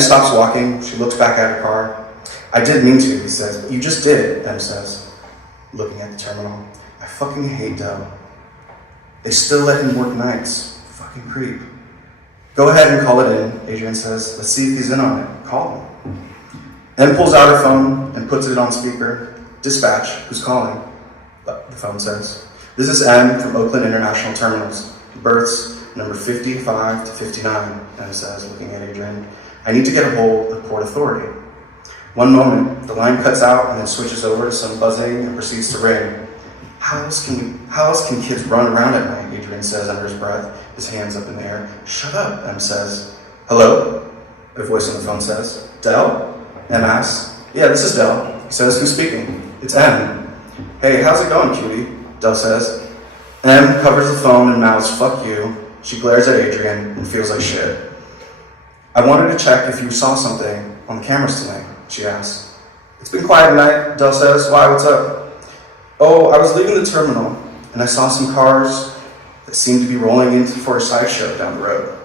stops walking. She looks back at her car. I didn't mean to, he says. You just did, Em says, looking at the terminal. I fucking hate Dell. They still let him work nights. Fucking creep. Go ahead and call it in, Adrian says. Let's see if he's in on it. Call him. Em pulls out her phone and puts it on speaker. Dispatch, who's calling? The phone says. This is Em from Oakland International Terminals. Berths number 55 to 59, Em says, looking at Adrian. I need to get a hold of Port Authority. One moment, the line cuts out and then switches over to some buzzing and proceeds to ring. How else can kids run around at night, Adrian says under his breath, his hands up in the air. Shut up, Em says. Hello? A voice on the phone says. Dell? Em asks. Yeah, this is Dell. He says, who's speaking? It's Em. Hey, how's it going, cutie? Dell says. Em covers the phone and mouths, fuck you. She glares at Adrian and feels like shit. I wanted to check if you saw something on the cameras tonight, she asks. It's been quiet tonight, Dell says. Why, what's up? Oh, I was leaving the terminal and I saw some cars that seemed to be rolling in for a sideshow down the road.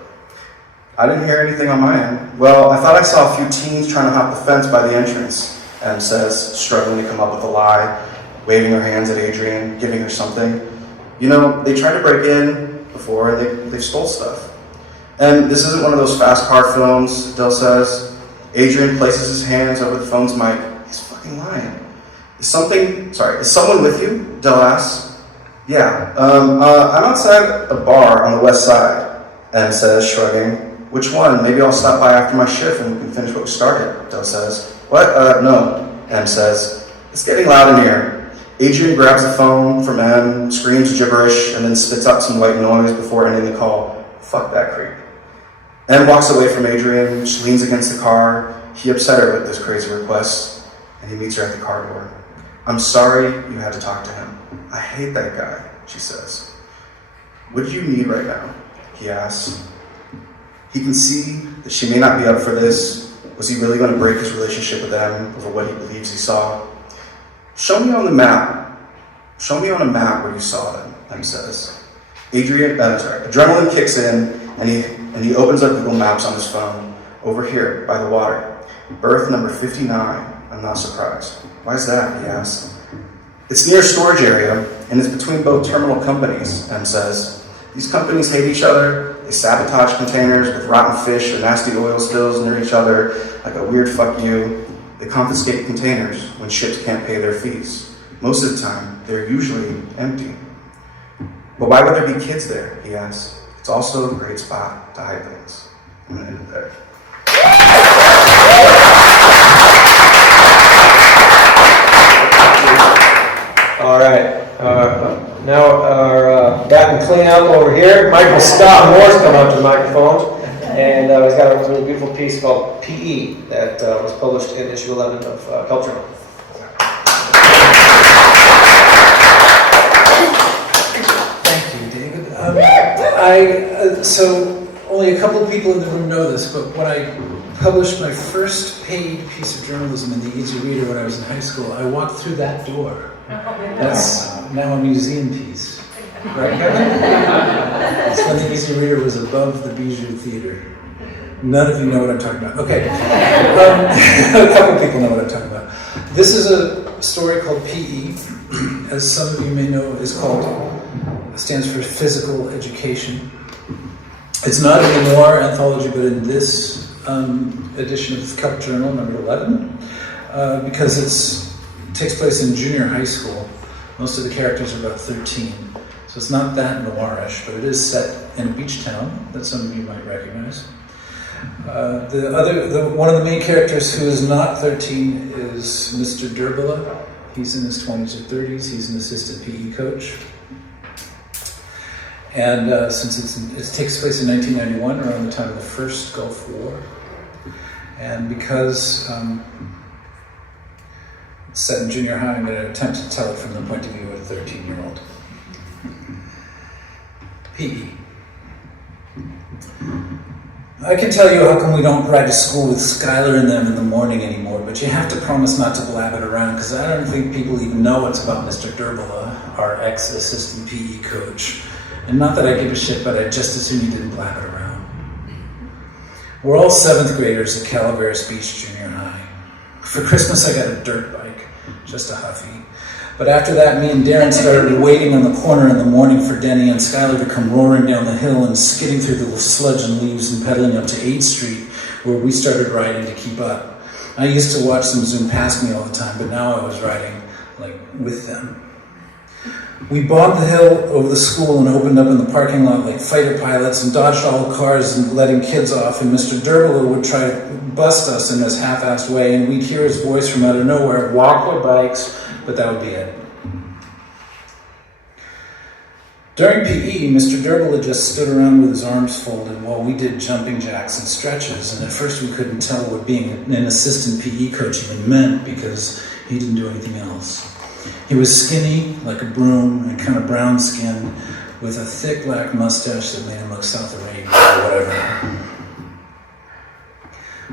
I didn't hear anything on my end. Well, I thought I saw a few teens trying to hop the fence by the entrance, Em says, struggling to come up with a lie. waving their hands at Adrian, giving her something. You know, they tried to break in before, and they stole stuff. And this isn't one of those fast car films, Del says. Adrian places his hands over the phone's mic. He's fucking lying. Is someone with you? Del asks. Yeah, I'm outside a bar on the west side, M says, shrugging. Which one? Maybe I'll stop by after my shift and we can finish what we started, Del says. What? No, M says. It's getting loud in here. Adrian grabs the phone from M, screams gibberish, and then spits out some white noise before ending the call. Fuck that creep. M walks away from Adrian. She leans against the car. He upset her with this crazy request, and he meets her at the car door. I'm sorry you had to talk to him. I hate that guy, she says. What do you need right now? He asks. He can see that she may not be up for this. Was he really going to break his relationship with them over what he believes he saw? Show me on the map. Show me on a map where you saw them, M says. Adrenaline kicks in, and he opens up Google Maps on his phone. Over here, by the water. Berth number 59. I'm not surprised. Why is that? He asks. It's near a storage area, and it's between both terminal companies, M says. These companies hate each other. They sabotage containers with rotten fish or nasty oil spills near each other, like a weird fuck you. They confiscate containers when ships can't pay their fees. Most of the time, they're usually empty. But why would there be kids there? He asks. It's also a great spot to hide things. I'm going to end it there. All right. Now our baton clean up over here. Michael Scott Moore's come up to the microphone, and he's got a really beautiful piece called PE that was published in issue 11 of Culture. Thank you, David. So only a couple of people in the room know this, but when I published my first paid piece of journalism in the Easy Reader when I was in high school, I walked through that door. That's now a museum piece. Right, Kevin? It's when the Easy Reader was above the Bijou Theater. None of you know what I'm talking about. Okay. A couple people know what I'm talking about. This is a story called PE. As some of you may know, stands for physical education. It's not in the noir anthology, but in this edition of Cup Journal, number 11, because it takes place in junior high school. Most of the characters are about 13, so it's not that noirish, but it is set in a beach town that some of you might recognize. One of the main characters who is not 13 is Mr. Durbala. He's in his 20s or 30s. He's an assistant PE coach. And since it takes place in 1991, around the time of the first Gulf War, and because it's set in junior high, I'm going to attempt to tell it from the point of view of a 13-year-old. PE. I can tell you how come we don't ride to school with Skylar and them in the morning anymore, but you have to promise not to blab it around, because I don't think people even know it's about Mr. Durbala, our ex-assistant PE coach. And not that I give a shit, but I just assume you didn't blab it around. We're all 7th graders at Calaveras Beach Junior High. For Christmas, I got a dirt bike, just a huffy. But after that, me and Darren started waiting on the corner in the morning for Denny and Skylar to come roaring down the hill and skidding through the sludge and leaves and pedaling up to 8th Street, where we started riding to keep up. I used to watch them zoom past me all the time, but now I was riding, with them. We bombed the hill over the school and opened up in the parking lot like fighter pilots and dodged all the cars and letting kids off, and Mr. Durbala would try to bust us in this half-assed way, and we'd hear his voice from out of nowhere, walk their bikes, but that would be it. During PE, Mr. Durbala just stood around with his arms folded while we did jumping jacks and stretches, and at first we couldn't tell what being an assistant PE coach even meant because he didn't do anything else. He was skinny, like a broom, and kind of brown-skinned, with a thick black mustache that made him look South Arabian or whatever.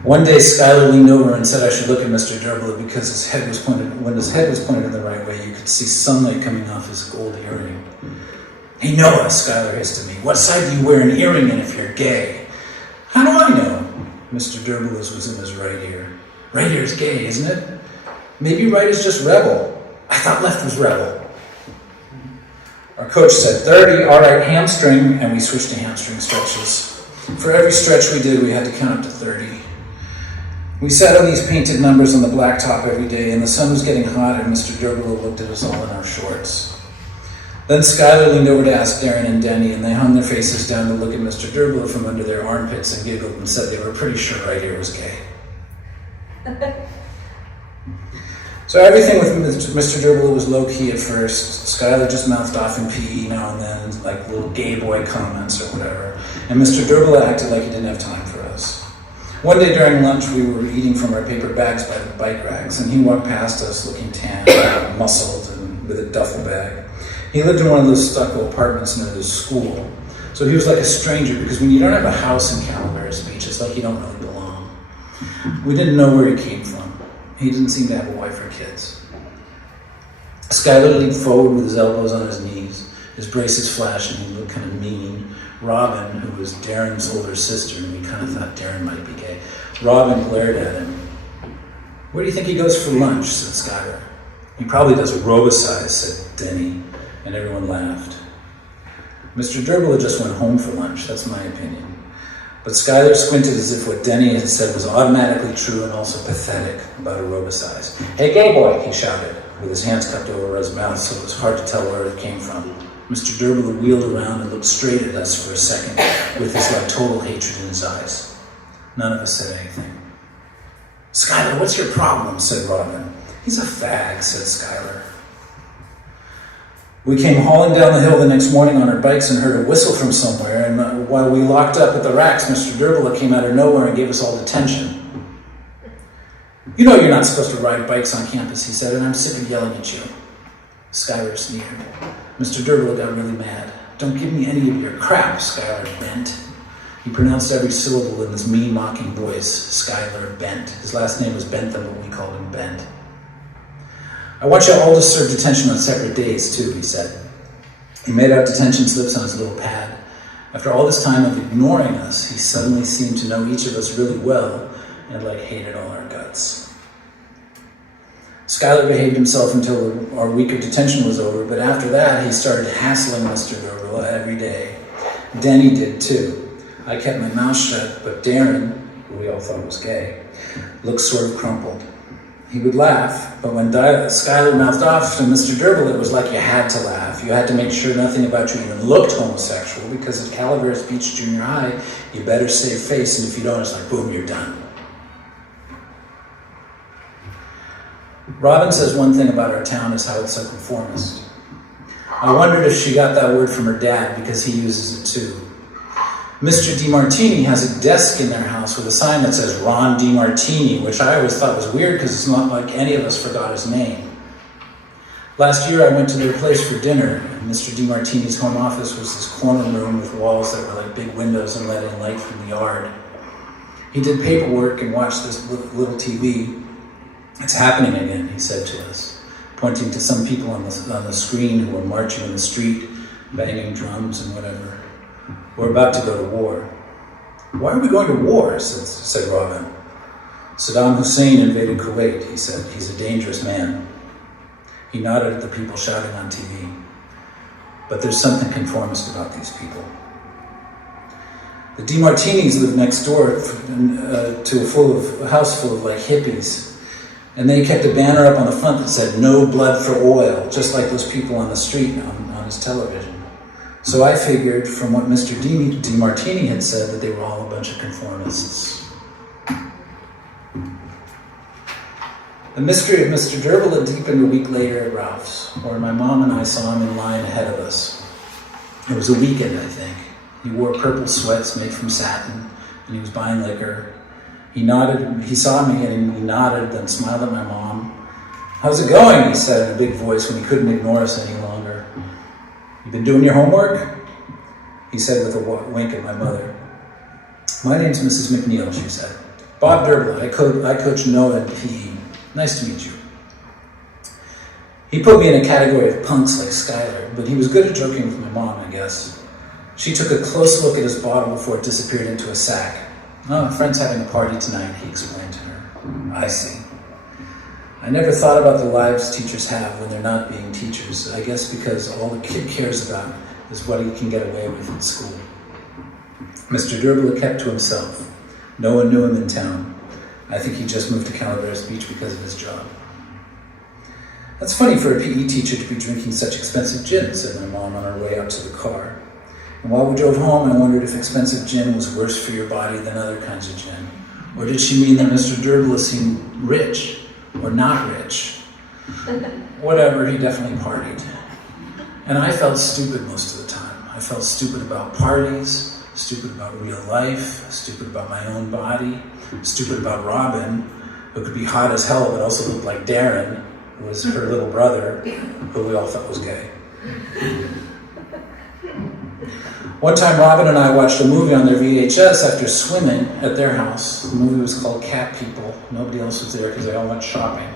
One day, Skylar leaned over and said I should look at Mr. Durbala because when his head was pointed in the right way, you could see sunlight coming off his gold earring. Hey Noah, Skylar hissed at me, what side do you wear an earring in if you're gay? How do I know? Mr. Durbala's was in his right ear. Right ear's gay, isn't it? Maybe right is just rebel. I I thought left was rebel. Our coach said 30, all right, hamstring, and we switched to hamstring stretches. For every stretch we did, we had to count up to 30. We sat on these painted numbers on the blacktop every day, and the sun was getting hot, and Mr. Durgalo looked at us all in our shorts. Then Skylar leaned over to ask Darren and Denny, and they hung their faces down to look at Mr. Durgalo from under their armpits and giggled and said they were pretty sure right here was gay. So everything with Mr. Durgalo was low-key at first. Skylar just mouthed off in PE now and then, like little gay boy comments or whatever. And Mr. Durgalo acted like he didn't have time for us. One day during lunch, we were eating from our paper bags by the bike racks, and he walked past us looking tan, muscled, and with a duffel bag. He lived in one of those stucco apartments near the school. So he was like a stranger, because when you don't have a house in Calaveras Beach, it's like you don't really belong. We didn't know where he came from. He didn't seem to have a wife or kids. Skylar leaned forward with his elbows on his knees, his braces flashing, he looked kind of mean. Robin, who was Darren's older sister, and we kind of thought Darren might be gay, Robin glared at him. Where do you think he goes for lunch? Said Skylar. He probably does aerobicize, said Denny, and everyone laughed. Mr. Durgalo just went home for lunch, that's my opinion. But Skylar squinted as if what Denny had said was automatically true and also pathetic about aerobicize. Hey, gay boy, he shouted, with his hands cupped over his mouth so it was hard to tell where it came from. Mr. Durgalo wheeled around and looked straight at us for a second with this like total hatred in his eyes. None of us said anything. Skylar, what's your problem? Said Robin. He's a fag, said Skylar. We came hauling down the hill the next morning on our bikes and heard a whistle from somewhere, and while we locked up at the racks, Mr. Durgalo came out of nowhere and gave us all detention. You know you're not supposed to ride bikes on campus, he said, and I'm sick of yelling at you. Skylar sneered. Mr. Durgalo got really mad. Don't give me any of your crap, Skylar bent. He pronounced every syllable in this mean, mocking voice. Skylar bent. His last name was Bentham, but we called him Bent. I want you all to serve detention on separate days, too, he said. He made out detention slips on his little pad. After all this time of ignoring us, he suddenly seemed to know each of us really well and like hated all our guts. Skylar behaved himself until our week of detention was over, but after that, he started hassling Mr. Durgalo every day. Denny did, too. I kept my mouth shut, but Darren, who we all thought was gay, looked sort of crumpled. He would laugh, but when Skylar mouthed off to Mr. Durgalo, it was like you had to laugh. You had to make sure nothing about you even looked homosexual, because at Calaveras Beach Junior High, you better save face, and if you don't, it's like, boom, you're done. Robin says one thing about our town is how it's so conformist. I wondered if she got that word from her dad, because he uses it too. Mr. DiMartini has a desk in their house with a sign that says Ron DiMartini, which I always thought was weird because it's not like any of us forgot his name. Last year I went to their place for dinner, and Mr. DiMartini's home office was this corner room with walls that were like big windows and let in light from the yard. He did paperwork and watched this little TV. It's happening again, he said to us, pointing to some people on the screen who were marching in the street, banging drums and whatever. We're about to go to war. Why are we going to war? said Robin. Saddam Hussein invaded Kuwait, he said. He's a dangerous man. He nodded at the people shouting on TV. But there's something conformist about these people. The DiMartinis live next door to a house full of like hippies. And they kept a banner up on the front that said, "No blood for oil," just like those people on the street on his television. So I figured from what Mr. DiMartini had said that they were all a bunch of conformists. The mystery of Mr. Durgalo deepened a week later at Ralph's, where my mom and I saw him in line ahead of us. It was a weekend, I think. He wore purple sweats made from satin, and he was buying liquor. He nodded, he saw me and he nodded, then smiled at my mom. "How's it going?" he said in a big voice when he couldn't ignore us any longer. "You been doing your homework?" he said with a wink at my mother. "My name's Mrs. McNeil," she said. "Bob Durgalo, I coach Noah in PE. Nice to meet you." He put me in a category of punks like Skylar, but he was good at joking with my mom, I guess. She took a close look at his bottle before it disappeared into a sack. "Oh, a friend's having a party tonight," he explained to her. "I see." I I never thought about the lives teachers have when they're not being teachers. I guess because all the kid cares about is what he can get away with in school. Mr. Durbula kept to himself. No one knew him in town. I think he just moved to Calaveras Beach because of his job. That's funny for a PE teacher to be drinking such expensive gin, said my mom on our way out to the car. And while we drove home, I wondered if expensive gin was worse for your body than other kinds of gin. Or did she mean that Mr. Durbula seemed rich or not rich? Whatever, he definitely partied. And I felt stupid most of the time. I felt stupid about parties, stupid about real life, stupid about my own body, stupid about Robin, who could be hot as hell but also looked like Darren, who was her little brother, who we all thought was gay. One time Robin and I watched a movie on their VHS after swimming at their house. The movie was called Cat People. Nobody else was there because they all went shopping.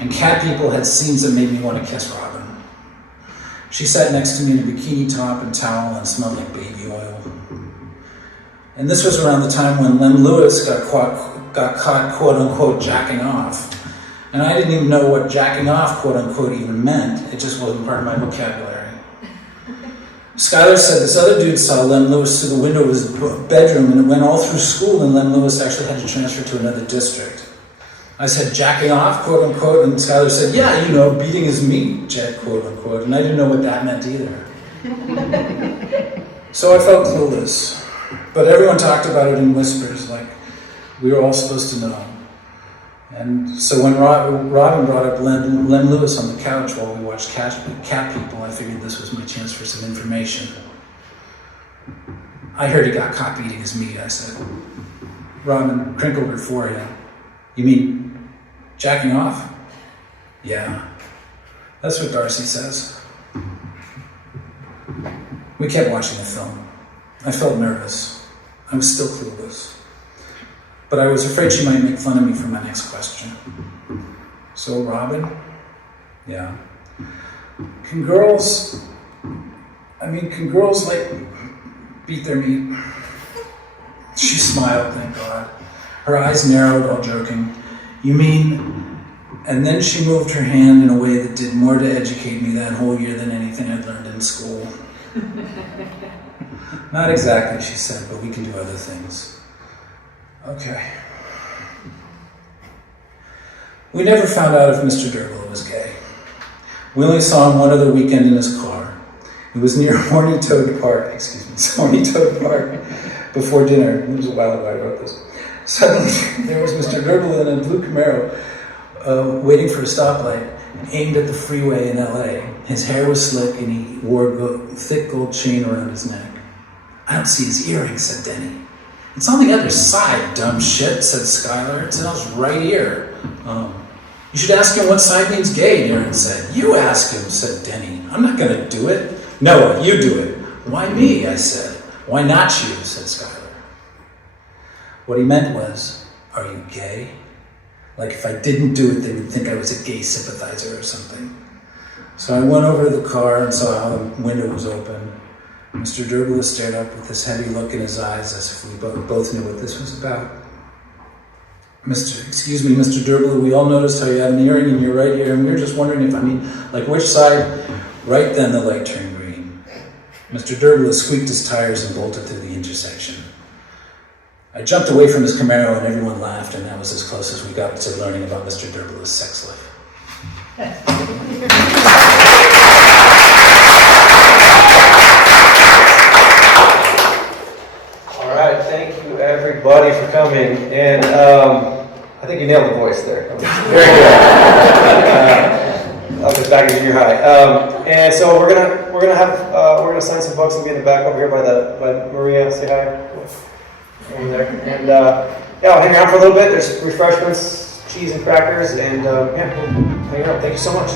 And Cat People had scenes that made me want to kiss Robin. She sat next to me in a bikini top and towel and smelled like baby oil. And this was around the time when Lem Lewis got caught quote-unquote jacking off. And I didn't even know what jacking off quote-unquote even meant. It just wasn't part of my vocabulary. Skylar said this other dude saw Lem Lewis through the window of his bedroom and it went all through school and Lem Lewis actually had to transfer to another district. I said, jacking off, quote unquote, and Skylar said, yeah, you know, beating his meat, quote unquote, and I didn't know what that meant either. So I felt clueless. But everyone talked about it in whispers, like we were all supposed to know. And so when Robin brought up Lem Lewis on the couch while we watched Cat People, I figured this was my chance for some information. I heard he got caught beating his meat, I said. Robin crinkled her forehead. You mean jacking off? Yeah, that's what Darcy says. We kept watching the film. I felt nervous. I was still clueless. But I was afraid she might make fun of me for my next question. So, Robin? Yeah. Can girls like beat their meat? She smiled, thank God. Her eyes narrowed, all joking. You mean... And then she moved her hand in a way that did more to educate me that whole year than anything I'd learned in school. Not exactly, she said, but we can do other things. Okay. We never found out if Mr. Durbula was gay. We only saw him one other weekend in his car. It was near Horny Toad Park before dinner. It was a while ago I wrote this. Suddenly, there was Mr. Durbula in a blue Camaro waiting for a stoplight, aimed at the freeway in LA. His hair was slick and he wore a thick gold chain around his neck. I don't see his earrings, said Denny. It's on the other side, dumb shit, said Skylar. It's right here. You should ask him what side means gay, Darren said. You ask him, said Denny. I'm not going to do it. Noah, you do it. Why me, I said. Why not you, said Skylar. What he meant was, are you gay? Like if I didn't do it, they would think I was a gay sympathizer or something. So I went over to the car and saw how the window was open. Mr. Durbula stared up with this heavy look in his eyes as if we both knew what this was about. Excuse me, Mr. Durbula, we all noticed how you have an earring in your right ear, and we were just wondering if, like which side? Right then the light turned green. Mr. Durbula squeaked his tires and bolted through the intersection. I jumped away from his Camaro and everyone laughed, and that was as close as we got to learning about Mr. Durbula's sex life. All right, thank you everybody for coming, and I think you nailed the voice there. Very good. Up as back as junior high. And so we're gonna sign some books and be in the back over here by Maria. Say hi. Over there. And yeah, I'll hang around for a little bit. There's refreshments, cheese and crackers, and yeah, we'll hang around. Thank you so much.